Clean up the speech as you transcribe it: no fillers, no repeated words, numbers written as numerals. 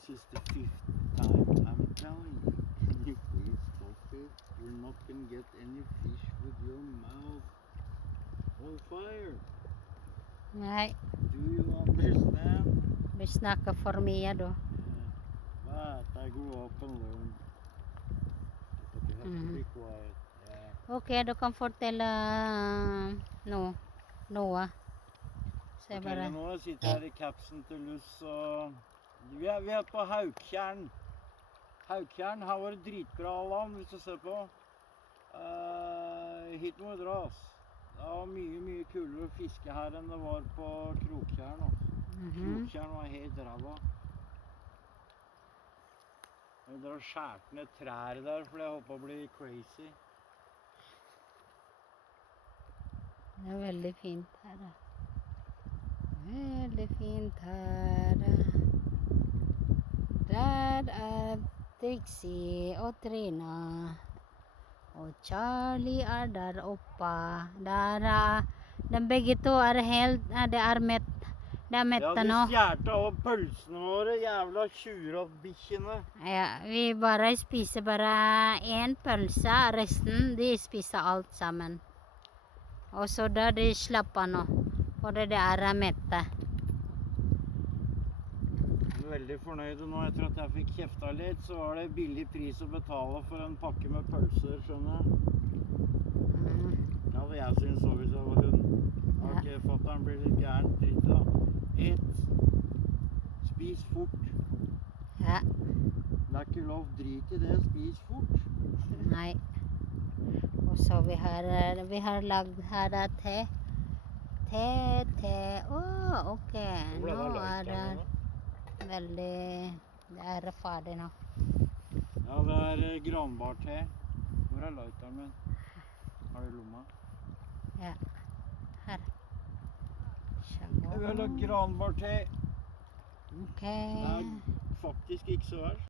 This is the 5th time I'm telling you. Can you please stop it? You're not gonna get any fish with your mouth on fire. Nei, Do you understand? vi snakker for mye da. But I grew up and learned. But you have to be quiet. Yeah. Ok, du kan fortelle Noah. Se Fortell bare. nå, jeg sitter her i capsen til Luss og vi er på Haukjern. Haukjern har vært dritbra land hvis du ser på. Hit må vi dra, ass. Det var mye kulere å fiske her enn det var på Krokjern. Krokjern var helt ræva. Jeg har skjært ned trær der fordi jeg håper å bli crazy. Det er veldig fint her da. Veldig fint her da. Der er Dixie og Trina. Og Charlie er der oppe. Der er de begge to er helt, det er mett. Det er mette nå. Ja, de stjerte av pølsene våre, jævla tjurabikkjene. Ja, vi bare spiser bare en pølse, resten de spiser alt sammen. Og så da de slapper nå, for det er mette. Jeg er veldig fornøyd nå etter at jeg fikk kjefta litt, så var det billig pris å betale for en pakke med pølser, skjønner jeg. Ja, det jeg synes så hvis jeg var hund. Ok, fatteren blir litt gæren, drit da. Spis fort. Ja. Det er ikke lov, drit i det, spis fort. Nei. Og så vi har lagd her da te. Te. Ok. Nå er det veldig, det er ferdig nå. Ja, det er granbarte. Hvor er lighteren min? Har du lomma? Ja. Her. Vi har lagd granbarte. Ok. Det er faktisk ikke så verst.